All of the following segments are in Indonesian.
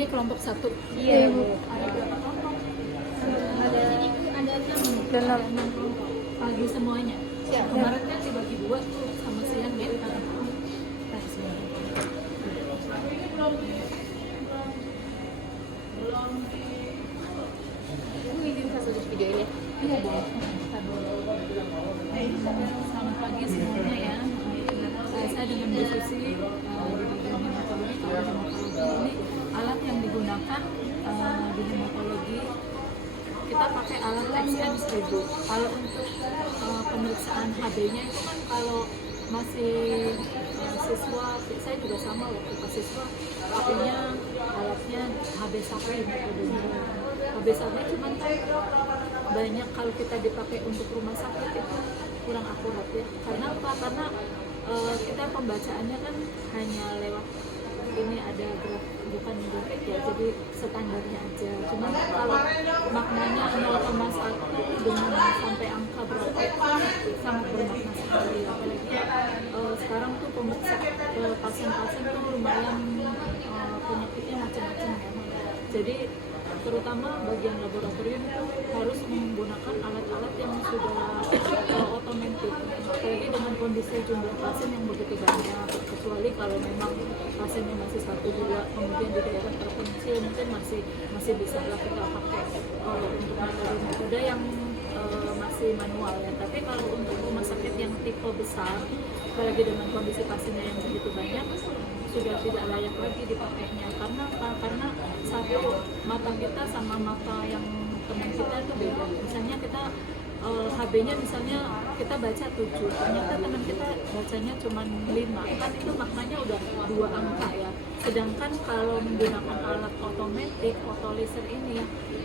Ini kelompok 1. Iya, Bu. Ada berapa kelompok? Ada Ada 6. dalam. 6 kelompok. Pagi semuanya. Siap. Kemarin kan dibagi 2 tuh sama siang ya. Nah, sini. Bu izin satu videoin ya. Iya dong. Selamat pagi semuanya ya. Saya dengan Bu Susi di bagian hematologi. Kalau hematologi ini alat yang digunakan di hematologi, kita pakai alat XM 1000. Kalau untuk pemeriksaan HB-nya itu kan kalau masih siswa, saya juga sama waktu pas siswa, pakainya alatnya HB Sakti metodenya. HB Sakti cuman kan banyak kalau kita dipakai untuk rumah sakit itu kurang akurat ya. Karena apa? Karena kita pembacaannya kan hanya lewat ini ada graf, bukan grafik ya, jadi standarnya aja. Cuman kalau maknanya 0,1 dengan sampai angka berapa itu sangat bermakna sekali. Apalagi sekarang tuh pemeriksa pasien-pasien tuh lumayan penyakitnya macam-macam ya. Jadi terutama bagian laboratorium itu harus menggunakan alat-alat yang sudah otomatis, apalagi dengan kondisi jumlah pasien yang begitu banyak. Kecuali kalau memang pasiennya masih 1-2, kemudian di daerah terpencil mungkin masih bisa lah kita pakai untuk metode yang masih manual ya. Tapi kalau untuk rumah sakit yang tipe besar, apalagi dengan kondisi pasiennya yang begitu banyak, sudah tidak layak lagi dipakainya. Karena apa? Karena satu, mata kita sama mata yang teman kita itu beda. Misalnya kita HB-nya misalnya kita baca 7, ternyata teman kita bacanya cuma 5, kan itu maknanya udah 2 angka ya. Sedangkan kalau menggunakan alat otomatis, otolaser ini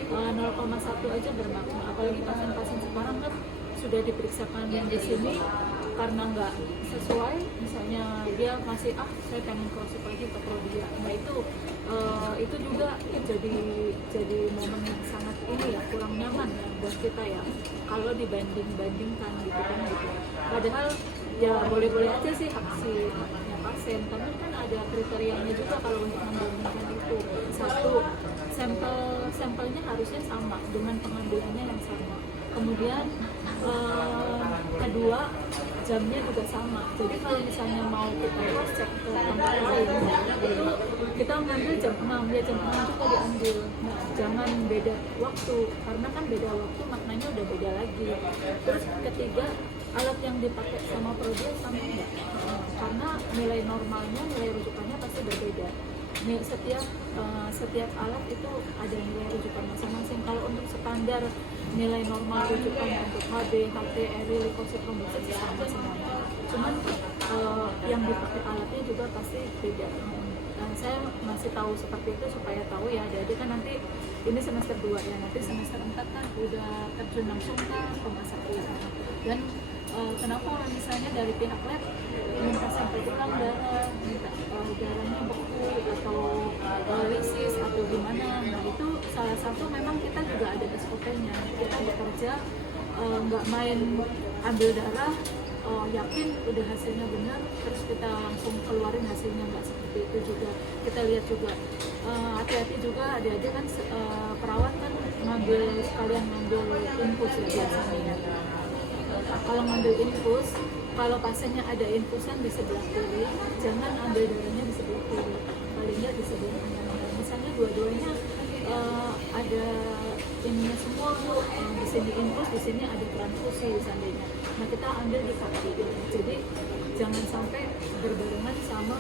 0,1 aja bermakna. Apalagi pasien-pasien sekarang kan sudah diperiksakan yang di sini, karena nggak sesuai, misalnya dia masih saya pengen cross lagi ke Prodia. Nah itu juga jadi momen yang sangat ini ya, kurang nyaman ya buat kita ya kalau dibandingkan gitu kan gitu. Padahal ya boleh-boleh aja sih haknya pasien, tapi kan ada kriterianya juga kalau untuk membandingkan itu. Satu, sampelnya harusnya sama dengan pengambilannya yang sama. Kemudian kedua, jamnya juga sama. Jadi kalau misalnya mau kita cross check ke tempat lain, itu kita mengambil jam 6, ya jam 6 juga diambil. Nah, jangan beda waktu, karena kan beda waktu maknanya udah beda lagi. Terus ketiga, alat yang dipakai sama Prodia sama enggak? Karena nilai normalnya, nilai rujukannya pasti berbeda. Setiap alat itu ada nilai rujukan masing-masing. Kalau untuk standar nilai normal rujukan untuk HB, HT, ERI, leukosit, trombosit sama semuanya. Cuman yang dipakai alatnya juga pasti beda. Saya masih tahu seperti itu supaya tahu ya. Jadi kan nanti ini semester 2 ya, nanti semester 4 kan udah terjun langsung ke rumah sakit. Dan kenapa misalnya dari pihak lab minta sampel ulang darah, minta darahnya beku atau lisis atau gimana. Nah itu salah satu memang kita juga ada SOP-nya. Kita bekerja nggak main ambil darah, yakin udah hasilnya benar, terus kita langsung keluarin hasilnya, nggak seperti itu juga. Kita lihat juga hati-hati juga, adik-adik kan perawat kan sekalian ngambil infus ya biasanya. Kalau ngambil infus, kalau pasiennya ada infusan di sebelah kiri, jangan ambil darahnya di sebelah kiri, paling nggak di sebelah kanan. Misalnya dua-duanya ada ininya semua, di sini infus, di sini ada transfusi seandainya. Nah kita ambil di kaki, jadi jangan sampai berbarengan sama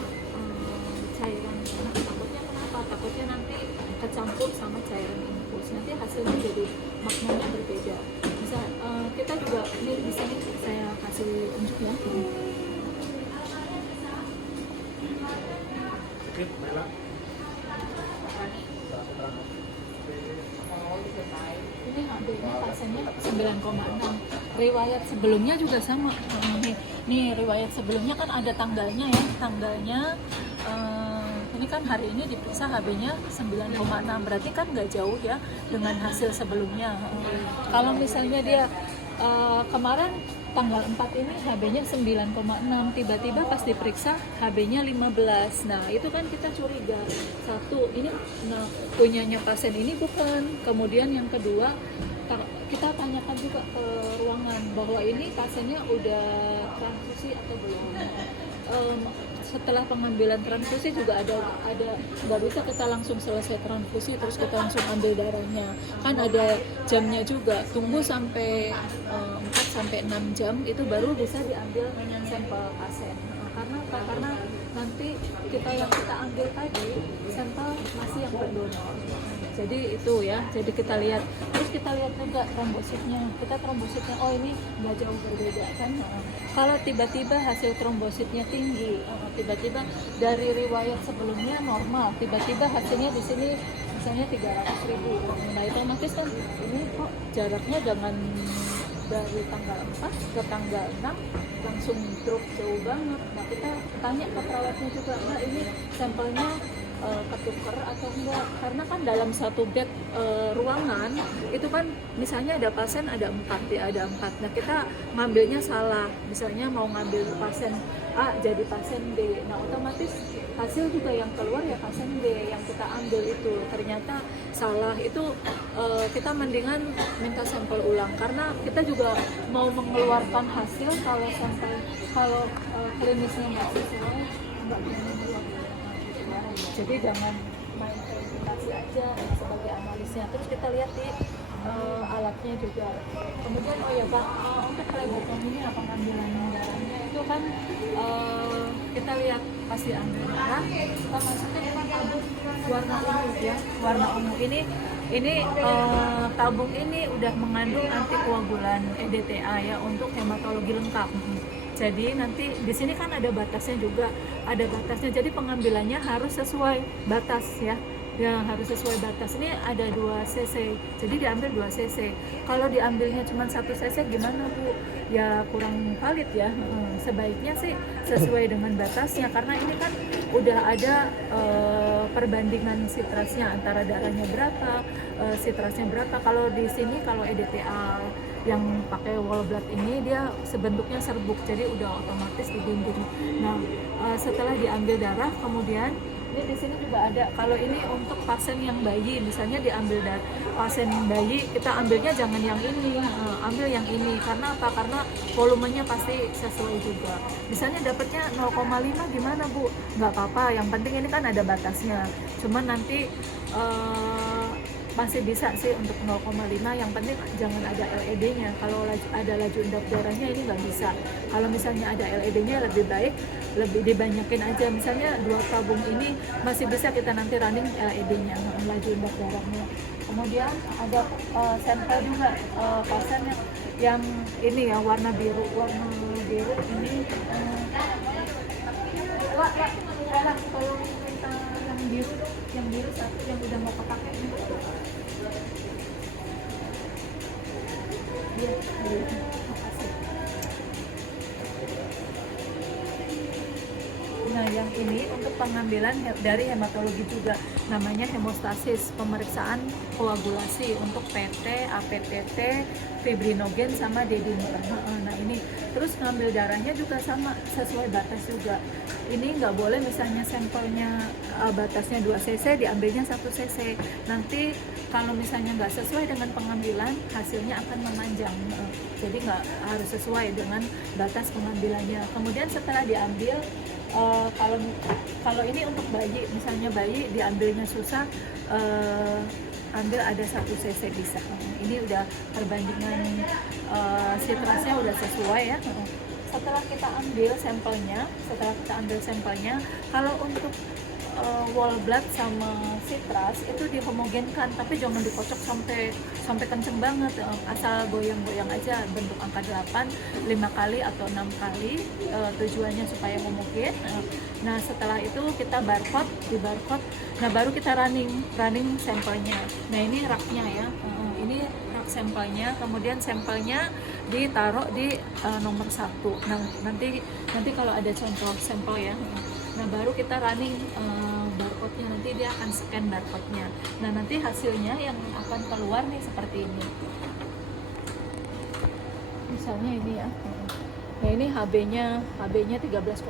cairan. Nah, takutnya kenapa? Takutnya nanti kecampur sama cairan infus, nanti hasilnya jadi maknanya berbeda. Bisa kita juga ini di sini saya kasih tunjuk ya. Ini HB-nya pasiennya 9,6. Riwayat sebelumnya juga sama. Nih riwayat sebelumnya kan ada tanggalnya ya. Tanggalnya ini kan hari ini diperiksa HB-nya 9,6. Berarti kan nggak jauh ya dengan hasil sebelumnya. Kalau misalnya dia kemarin tanggal 4 ini HB-nya 9,6, tiba-tiba pas diperiksa HB-nya 15. Nah itu kan kita curiga, satu ini nah punyanya pasien ini bukan. Kemudian yang kedua kita tanyakan juga ke ruangan bahwa ini pasiennya udah transfusi atau belum. Setelah pengambilan transfusi juga ada nggak bisa kita langsung selesai transfusi terus kita langsung ambil darahnya, kan ada jamnya juga, tunggu sampai 4 sampai 6 jam itu baru bisa diambil sampel pasien. Karena apa? Karena nanti yang kita ambil tadi sampel masih yang berdonor. Jadi itu ya, jadi kita lihat, terus kita lihat juga trombositnya, oh ini nggak jauh berbeda kan. Kalau tiba-tiba hasil trombositnya tinggi, tiba-tiba dari riwayat sebelumnya normal, tiba-tiba hasilnya di sini misalnya 300.000, nah itu otomatis kan ini kok jaraknya dengan dari tanggal 4 ke tanggal 6 langsung drop jauh banget. Nah kita tanya ke perawatnya juga, nah ini sampelnya ketuker atau enggak, karena kan dalam satu bed ruangan itu kan misalnya ada pasien ada 4 ya, ada 4. Nah kita ngambilnya salah, misalnya mau ngambil pasien A jadi pasien B, nah otomatis hasil juga yang keluar ya pasien B yang kita ambil itu ternyata salah. Itu kita mendingan minta sampel ulang, karena kita juga mau mengeluarkan hasil kalau klinisnya nggak sesuai, nggak mengeluarkan. Jadi jangan main verifikasi aja sebagai analisnya. Terus kita lihat di alatnya juga. Kemudian oh ya Pak, untuk phlebotom ini apa pengambilan darahnya itu kan kita lihat pasti ambil darah, kita masukkan ke tabung warna ungu ya. Warna ungu ini tabung ini udah mengandung antikoagulan EDTA ya untuk hematologi lengkap. Jadi nanti di sini kan ada batasnya juga, jadi pengambilannya harus sesuai batas ya. Harus sesuai batas. Ini ada 2 cc, jadi diambil 2 cc. Kalau diambilnya cuma 1 cc gimana Bu? Ya kurang valid ya. Sebaiknya sih sesuai dengan batasnya, karena ini kan udah ada perbandingan sitrasnya antara darahnya berapa, sitrasnya berapa. Kalau di sini kalau EDTA yang pakai whole blood ini dia sebentuknya serbuk, jadi udah otomatis dibimbing. Nah setelah diambil darah, kemudian ini di sini juga ada, kalau ini untuk pasien yang bayi, misalnya diambil dari pasien bayi, kita ambilnya jangan yang ini, ambil yang ini. Karena apa? Karena volumenya pasti sesuai juga. Misalnya dapatnya 0,5 gimana Bu? Nggak apa-apa, yang penting ini kan ada batasnya. Cuman nanti masih bisa sih untuk 0,5, yang penting jangan ada LED-nya. Kalau ada laju endap darahnya ini nggak bisa. Kalau misalnya ada LED-nya lebih baik, lebih dibanyakin aja. Misalnya 2 tabung ini masih bisa kita nanti running LED-nya, laju endap darahnya. Kemudian ada sampel juga pasien yang ini ya, warna biru ini kalau minta yang biru satu yang udah mau kepake ini. Iya, makasih. Nah yang ini untuk pengambilan dari hematologi juga, namanya hemostasis, pemeriksaan koagulasi untuk PT, APTT, fibrinogen sama dedimer. Nah ini terus ngambil darahnya juga sama, sesuai batas juga. Ini nggak boleh misalnya sampelnya batasnya 2 cc diambilnya 1 cc. Nanti kalau misalnya nggak sesuai dengan pengambilan, hasilnya akan memanjang. Jadi nggak harus sesuai dengan batas pengambilannya. Kemudian setelah diambil, kalau ini untuk bayi, misalnya bayi diambilnya susah, ambil ada 1 cc bisa. Ini udah perbandingan sitrasnya udah sesuai ya. Setelah kita ambil sampelnya, kalau untuk whole blood sama sitras itu dihomogenkan, tapi jangan dikocok sampai kenceng banget, asal goyang-goyang aja bentuk angka 8 5 kali atau 6 kali, tujuannya supaya homogen. Nah setelah itu kita di barcode, nah baru kita running sampelnya. Nah ini raknya ya, ini rak sampelnya, kemudian sampelnya ditaruh di nomor 1. Nah nanti kalau ada contoh sampel ya, nah baru kita running barcode-nya, nanti dia akan scan barcode-nya. Nah nanti hasilnya yang akan keluar nih seperti ini, misalnya ini ya. Nah ini HB-nya 13,6,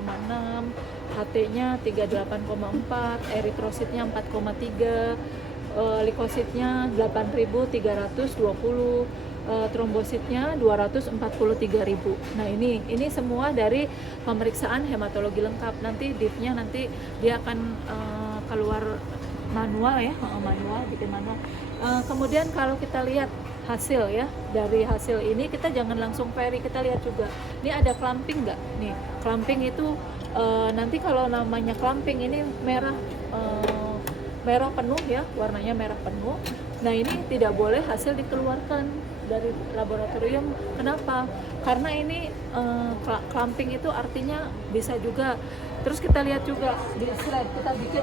HT-nya 38,4, eritrositnya 4,3, leukositnya 8.320, trombositnya 243.000. Nah ini semua dari pemeriksaan hematologi lengkap. Nanti DIP-nya nanti dia akan keluar manual ya, manual, bikin manual. Kemudian kalau kita lihat hasil ya, dari hasil ini kita jangan langsung veri, kita lihat juga ini ada clumping nggak nih. Clumping itu nanti kalau namanya clumping ini merah penuh ya, warnanya merah penuh. Nah ini tidak boleh hasil dikeluarkan dari laboratorium. Kenapa? Karena ini clumping itu artinya bisa juga. Terus kita lihat juga di slide, kita bikin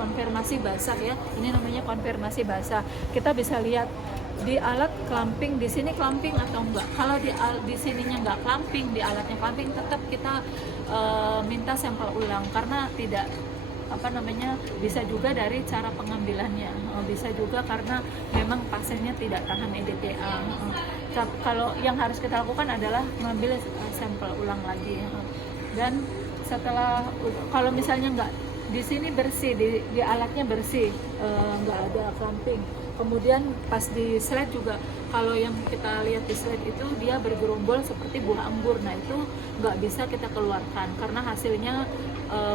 konfirmasi basah ya. Ini namanya konfirmasi basah. Kita bisa lihat di alat clamping, di sini clamping atau enggak. Kalau di sininya enggak clamping, di alatnya clamping, tetap kita minta sampel ulang karena tidak bisa juga dari cara pengambilannya, bisa juga karena memang pasiennya tidak tahan EDTA. Kalau yang harus kita lakukan adalah mengambil sampel ulang lagi. Dan setelah, kalau misalnya nggak di sini bersih, di alatnya bersih, nggak ada clamping, kemudian pas di slide juga, kalau yang kita lihat di slide itu dia bergerombol seperti buah anggur. Nah itu nggak bisa kita keluarkan karena hasilnya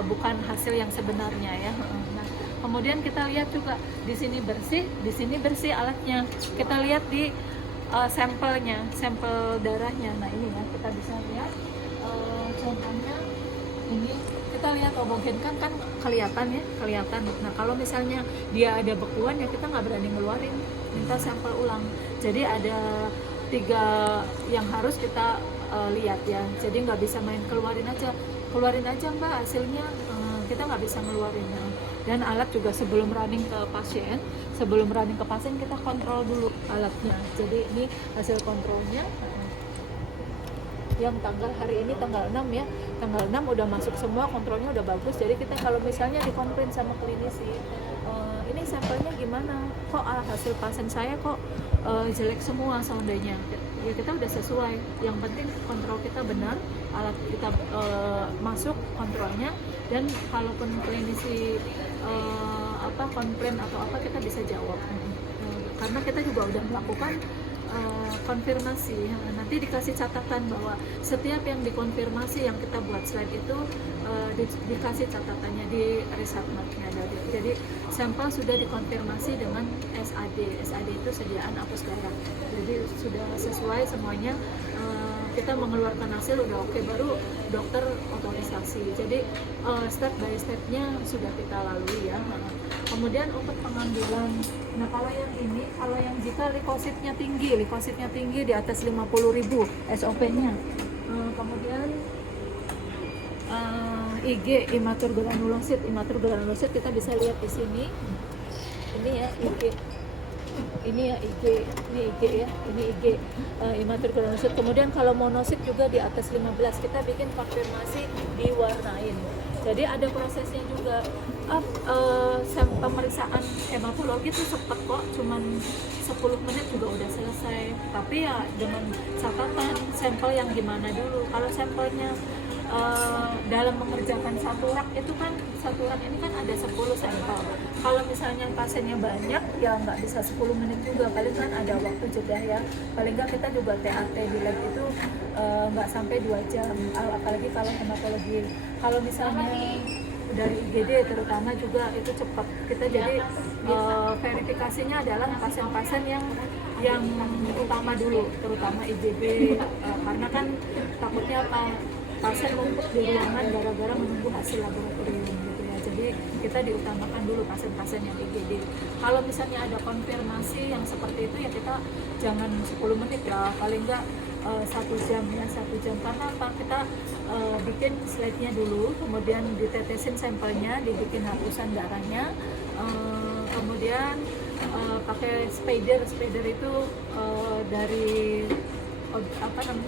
bukan hasil yang sebenarnya ya. Nah, kemudian kita lihat juga di sini bersih alatnya. Kita lihat di sampelnya, sampel darahnya. Nah ini ya, kita bisa lihat contohnya ini. Kita lihat homogen kan kelihatan. Nah kalau misalnya dia ada bekuan ya kita nggak berani ngeluarin, minta sampel ulang. Jadi ada 3 yang harus kita lihat ya. Jadi nggak bisa main keluarin aja mbak hasilnya, kita nggak bisa ngeluarin. Dan alat juga sebelum running ke pasien kita kontrol dulu alatnya. Jadi ini hasil kontrolnya yang hari ini tanggal 6 ya, tanggal 6 udah masuk semua, kontrolnya udah bagus. Jadi kita kalau misalnya dikonfirm sama klinisi, ini sampelnya gimana, kok hasil pasien saya kok jelek semua seandainya, ya kita udah sesuai. Yang penting kontrol kita benar, alat kita masuk kontrolnya, dan kalaupun klinisi komplain atau apa kita bisa jawab. Karena kita juga udah melakukan konfirmasi. Nanti dikasih catatan bahwa setiap yang dikonfirmasi yang kita buat slide itu dikasih catatannya di result note-nya. Jadi sampel sudah dikonfirmasi dengan SAD itu sediaan apus darah. Jadi sudah sesuai semuanya, kita mengeluarkan hasil udah oke, baru dokter otorisasi. Jadi step by stepnya sudah kita lalui ya. Kemudian untuk pengambilan, nah kalau yang ini, kalau yang jika leukositnya tinggi di atas 50.000 SOP-nya. Kemudian IG, imatur granulosit kita bisa lihat di sini. Ini ya IG. Ini IG, imatur granulosit. Kemudian kalau monosit juga di atas 15, kita bikin konfirmasi diwarnain. Jadi ada prosesnya juga. Pemeriksaan hematologi itu cepat kok, cuman 10 menit juga udah selesai. Tapi ya dengan catatan sampel yang gimana dulu. Kalau sampelnya dalam mengerjakan satu rak itu kan, satu rak ini kan ada 10 sampel. Kalau misalnya pasiennya banyak ya nggak bisa 10 menit juga, paling kan ada waktu jeda ya. Paling nggak kita juga TAT di lab itu nggak sampai 2 jam, apalagi kalau hematologi. Kalau misalnya dari IGD terutama juga itu cepat. Kita jadi verifikasinya adalah pasien-pasien yang utama dulu, terutama IGD, karena kan takutnya pasien numpuk di ruangan gara-gara menunggu hasil laboratorium gitu ya. Jadi kita diutamakan dulu pasien-pasien yang IGD. Kalau misalnya ada konfirmasi yang seperti itu ya kita jangan 10 menit ya, paling enggak 1 jam ya, 1 jam. Karena apa? Kita bikin slide-nya dulu, kemudian ditetesin sampelnya, dibikin hapusan darahnya, kemudian pakai spider itu dari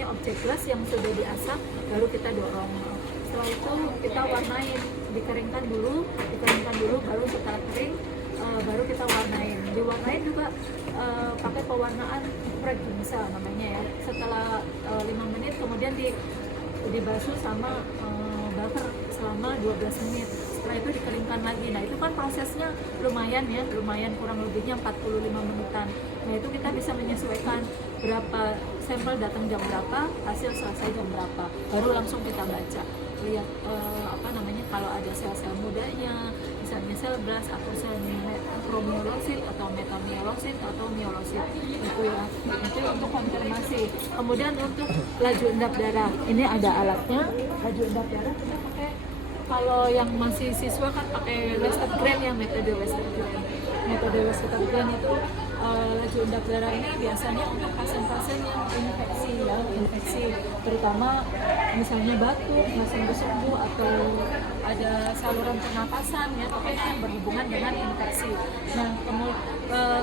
objek glass yang sudah diasap, baru kita dorong. Setelah itu kita warnain, dikeringkan dulu, baru setelah kering baru kita warnain. diwarnain juga pakai pewarnaan Pregginsa namanya ya. Setelah 5 menit kemudian dibasuh sama butter selama 12 menit. Setelah itu dikeringkan lagi. Nah itu kan prosesnya lumayan ya, lumayan kurang lebihnya 45 menitan. Nah itu kita bisa menyesuaikan berapa sampel datang jam berapa, hasil selesai jam berapa. Baru langsung kita baca, lihat kalau ada sel-sel mudanya, misalnya sel blast atau sel promyelosit atau metamyelosit atau myelosit itu ya. Itu untuk konfirmasi. Kemudian untuk laju endap darah, ini ada alatnya. Laju endap darah kita pakai, kalau yang masih siswa kan pakai Westergren ya, metode Westergren. Metode Westergren itu laju endap darah ini biasanya untuk pasien-pasien yang infeksi, terutama misalnya batuk, nggak sembuh-sembuh atau ada saluran pernapasan ya, pokoknya yang berhubungan dengan infeksi. Nah,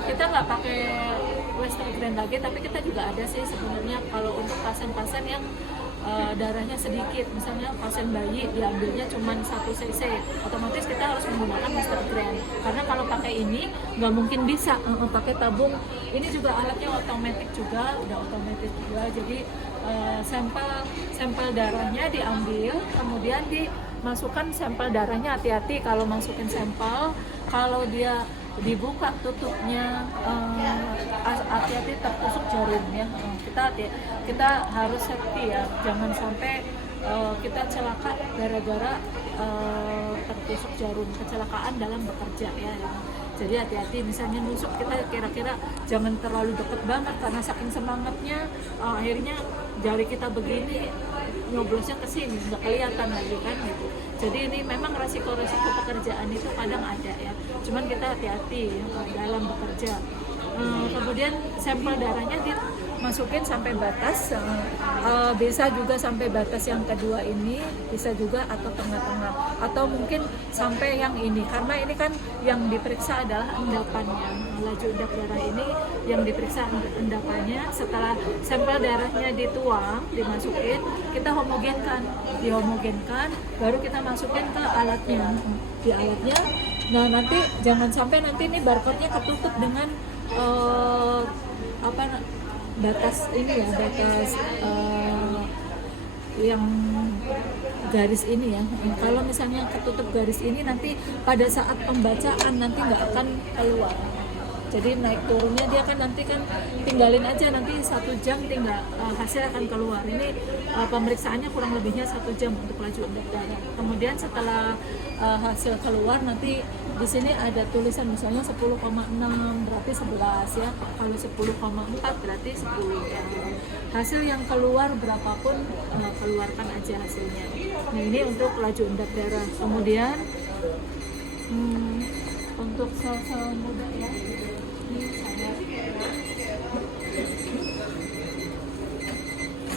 kita nggak pakai Westergren lagi, tapi kita juga ada sih sebenarnya kalau untuk pasien-pasien yang darahnya sedikit, misalnya pasien bayi diambilnya cuma 1 cc, otomatis kita harus menggunakan Westergren, karena kalau pakai ini nggak mungkin bisa pakai tabung. Ini juga alatnya otomatis juga, udah otomatis juga, jadi sampel darahnya diambil, kemudian dimasukkan sampel darahnya. Hati-hati kalau masukin sampel, kalau dia dibuka tutupnya, hati-hati tertusuk jarum ya. Kita harus safety ya, jangan sampai kita celaka gara-gara tertusuk jarum, kecelakaan dalam bekerja ya. Jadi hati-hati, misalnya nusuk, kita kira-kira jangan terlalu deket banget, karena saking semangatnya akhirnya jari kita begini nyoblosnya ke sini, nggak kelihatan lagi kan gitu. Jadi ini memang resiko-resiko pekerjaan itu kadang ada ya, cuman kita hati-hati dalam bekerja. Kemudian sampel darahnya dimasukin sampai batas, bisa juga sampai batas yang kedua ini, bisa juga atau tengah-tengah, atau mungkin sampai yang ini, karena ini kan yang diperiksa adalah endapannya. Laju endap darah ini yang diperiksa endapannya. Setelah sampel darahnya dituang, dimasukin, kita dihomogenkan, baru kita masukin ke alatnya, di alatnya. Nah nanti jangan sampai nanti ini barcode-nya ketutup dengan batas ini ya, batas yang garis ini ya. Kalau misalnya ketutup garis ini, nanti pada saat pembacaan nanti nggak akan keluar. Jadi naik turunnya dia kan nanti kan tinggalin aja, nanti 1 jam tinggal hasil akan keluar. Ini pemeriksaannya kurang lebihnya 1 jam untuk laju endap darah. Kemudian setelah hasil keluar, nanti di sini ada tulisan misalnya 10,6 berarti 11 ya. Kalau 10,4 berarti 10 ya. Hasil yang keluar berapapun keluarkan aja hasilnya. Nah ini untuk laju endap darah. Kemudian untuk sel-sel muda ya,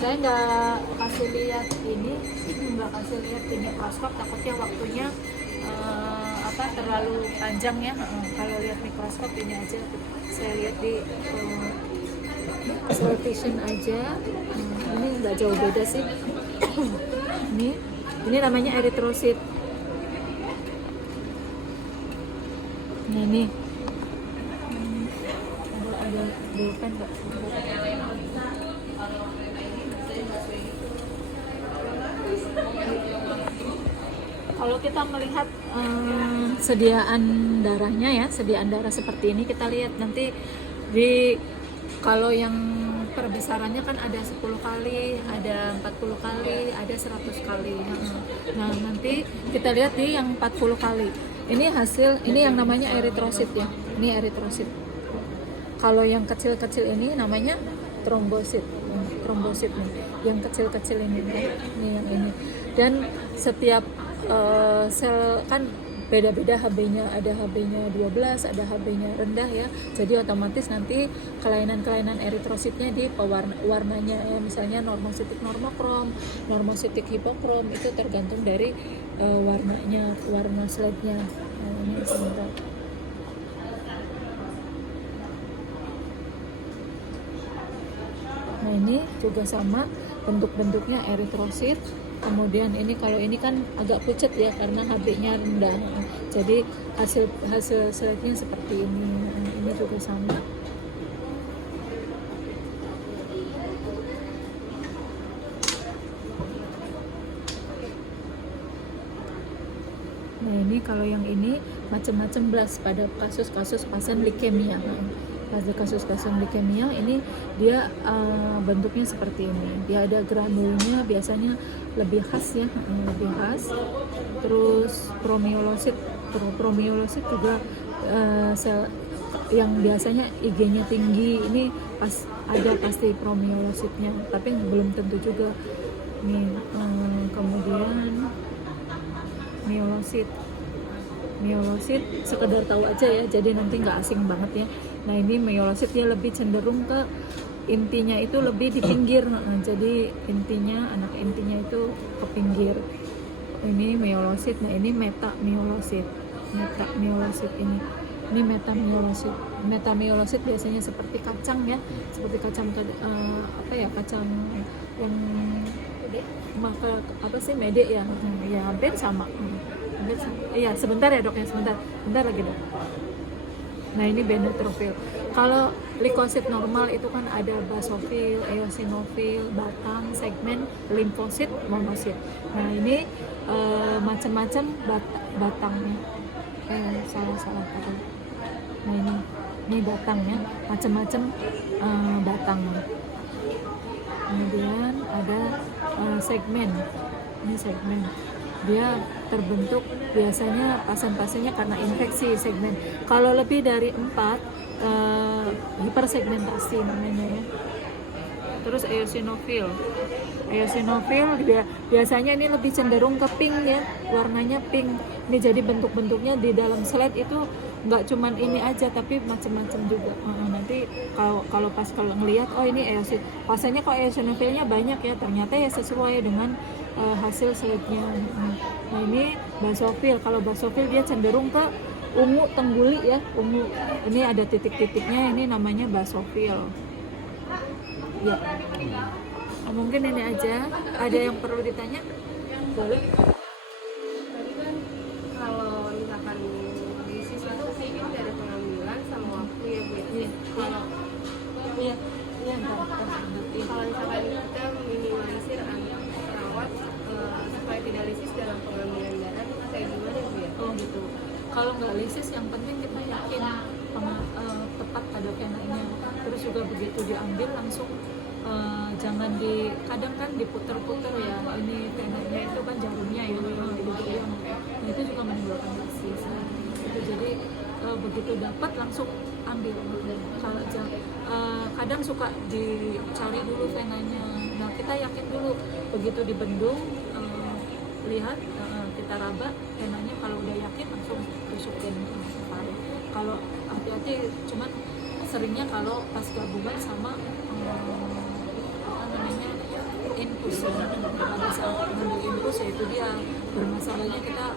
saya nggak kasih lihat ini, mikroskop, takutnya waktunya terlalu panjang ya. Kalau lihat mikroskop ini aja, saya lihat di slow vision aja. Ini nggak jauh beda sih. ini namanya eritrosit. Nah ini ada bulpen nggak? Kalau kita melihat sediaan darahnya ya, sediaan darah seperti ini, kita lihat nanti kalau yang perbesarannya kan ada 10 kali, ada 40 kali, ada 100 kali. Nah nanti kita lihat di yang 40 kali. Ini hasil, ini yang namanya eritrosit ya. Ini eritrosit. Kalau yang kecil-kecil ini namanya trombosit. Trombosit nih. Yang kecil-kecil ini yang ini. Dan setiap sel kan beda-beda HB-nya, ada HB-nya 12, ada HB-nya rendah ya. Jadi otomatis nanti kelainan-kelainan eritrositnya di warnanya ya. Misalnya normositik normokrom, normositik hipokrom, itu tergantung dari warnanya, warna slide-nya. Nah, ini sebentar. Nah ini juga sama, bentuk-bentuknya eritrosit. Kemudian ini kalau ini kan agak pucat ya karena HB-nya rendah. Jadi hasil slide-nya seperti ini. Ini ini juga sama. Nah ini kalau yang ini macam-macam blast pada kasus-kasus pasien leukemia. Pada kasus-kasus leukemia ini dia bentuknya seperti ini. Dia ada granulnya, biasanya lebih khas ya, lebih khas. Terus promyelosit juga sel yang biasanya IG-nya tinggi. Ini ada pasti promyelositnya, tapi belum tentu juga. Nih kemudian myelosit sekedar tahu aja ya, jadi nanti nggak asing banget ya. Nah ini myelosit dia lebih cenderung ke intinya itu lebih di pinggir, jadi anak intinya itu ke pinggir. Ini myelosit. Nah ini metamyelosit ini metamyelosit biasanya seperti kacang ya, seperti kacang kacang yang maka mede ya, ya hampir sama. Iya sebentar ya dok ya, sebentar lagi dok. Nah ini basophil. Kalau leukosit normal itu kan ada basofil, eosinofil, batang, segmen, limfosit, monosit. Nah ini macam-macam batangnya. Salah tadi. Nah ini batangnya, macam-macam batangnya. Kemudian ada segmen. Ini segmen. Dia terbentuk biasanya pasien-pasiennya karena infeksi segmen. Kalau lebih dari 4 hipersegmentasi namanya ya. Terus eosinofil biasanya ini lebih cenderung ke pink ya, warnanya pink. Ini jadi bentuk-bentuknya di dalam slide itu nggak cuman ini aja tapi macam-macam juga. Nanti kalau ngelihat oh ini eosin, pasalnya kok eosinofilnya banyak ya, ternyata ya sesuai dengan hasil slide-nya. Nah ini basofil. Kalau basofil dia cenderung ke ungu tengguli ya, ungu. Ini ada titik-titiknya, ini namanya basofil. Ya. Mungkin ini aja. Ada yang perlu ditanya? Boleh. Tadi kan kalau misalkan disis itu mungkin dari pengambilan sama waktu ya Bu. Kalau kalau misalkan kita meminimalisir anak perawat supaya tidak lisis dalam pengambilan darah, kayak gimana Bu ya? Oh gitu. Kalau nggak lisis, yang penting kita yakin tepat pada venanya. Terus juga begitu diambil langsung jangan kadang kan diputer-puter ya, ini venanya itu kan jarumnya ya, nah itu juga menimbulkan lisis. Itu jadi begitu dapat langsung ambil. Kalau kadang suka dicari dulu venanya. Nah kita yakin dulu, begitu dibendung lihat kita raba venanya, kalau udah yakin langsung tusukin paru. Kalau hati-hati, cuman seringnya kalau pas gabungan sama infus, pada saat ngambil infus ya itu dia bermasalahnya. Kita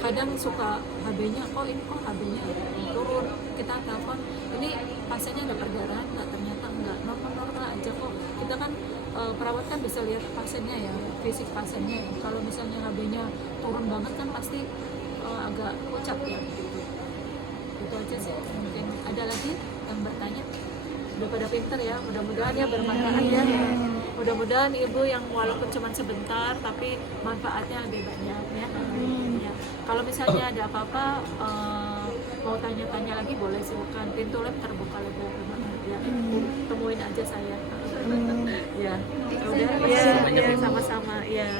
kadang suka HB-nya, HB-nya turun, kita telepon ini pasiennya ada perdarahan nggak, ternyata enggak, normal aja kok. Kita kan perawat kan bisa lihat pasiennya ya, fisik pasiennya ya. Kalau misalnya HB-nya turun banget kan pasti agak pucat ya gitu. Itu aja sih. Mungkin ada lagi yang bertanya? Udah pada pinter ya, mudah-mudahan ya bermanfaat ya. Mudah-mudahan ibu yang walaupun cuma sebentar tapi manfaatnya lebih banyak ya. Ya. Kalau misalnya ada apa-apa mau tanya-tanya lagi boleh, silakan, pintu lab terbuka lebar ya. Temuin aja saya. Ya. Udah ya, sama-sama ya.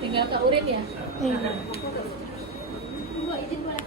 Tinggal ke urin ya. Bu, izin boleh.